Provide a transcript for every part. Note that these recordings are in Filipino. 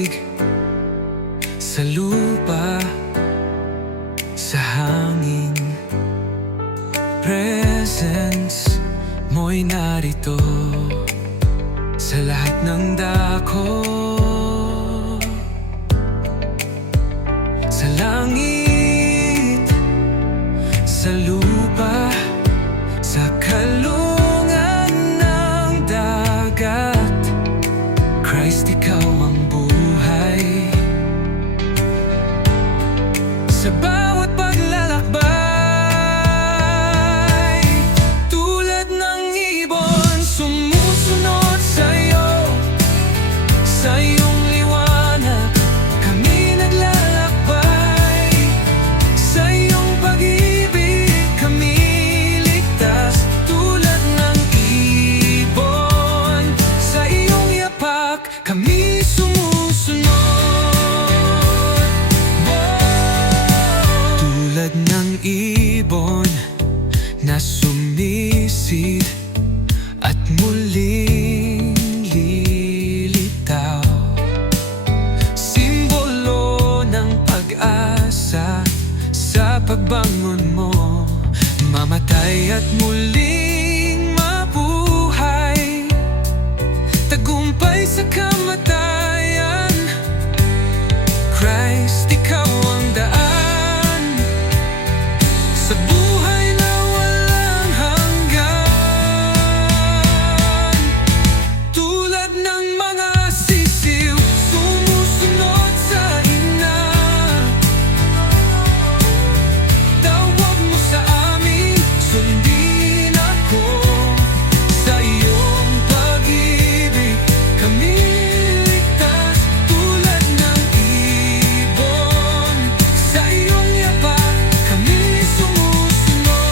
daigdig, sa lupa, sa hangin. Presence mo'y narito sa lahat ng dako. Sa langit, sa lupa, sa kalungan ng dagat, Christ, ikaw ang buhay. Sa bawat paglalakbay, tulad ng ibon, sumusunod sa'yo. Sa iyong liwanag, kami naglalakbay. Sa iyong pag-ibig, kami ligtas. Tulad ng ibon, sa iyong yapak, kami sumusunod. Tulad ng ibon na sumisid at muling lilitaw, simbolo ng pag-asa sa pagbangon mo, mamatay at muling mabuhay, tagumpay sa kamatayan. Christ, ikaw ang daan sa buhay na walang hanggan. Tulad ng mga sisiw, sumusunod sa ina. Tawag mo sa amin, sundin ako. Sa iyong pag-ibig, kami ligtas. Tulad ng ibon, sa iyong yapak, kami sumusunod.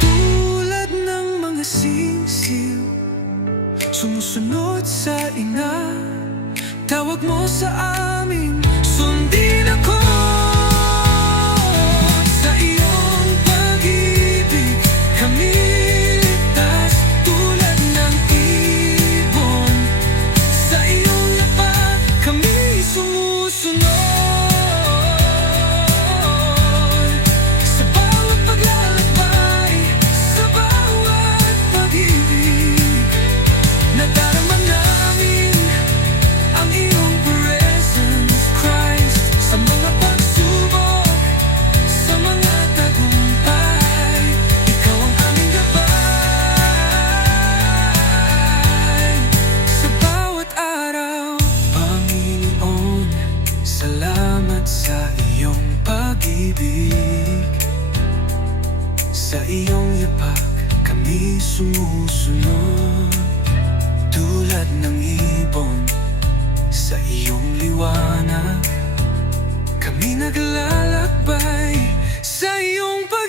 Tulad ng mga sisiw, sumusunod sa ina. Tawag mo sa amin, sundin ako. Sa iyong pag-ibig, kami ligtas. Tulad ng ibon, sa iyong yapak, kami sumusunod. Sa bawat paglalakbay, sa bawat pag-ibig, nadarama namin ang iyong presence, Christ. Sa mga pagsubok, sa mga tagumpay, ikaw ang aming gabay. Sa bawat araw, Panginoon, salamat sa iyong pag-ibig. Sa iyong yapak, kami sumusunod. Tulad ng ibon, sa iyong liwanag, kami naglalakbay. Sa iyong pag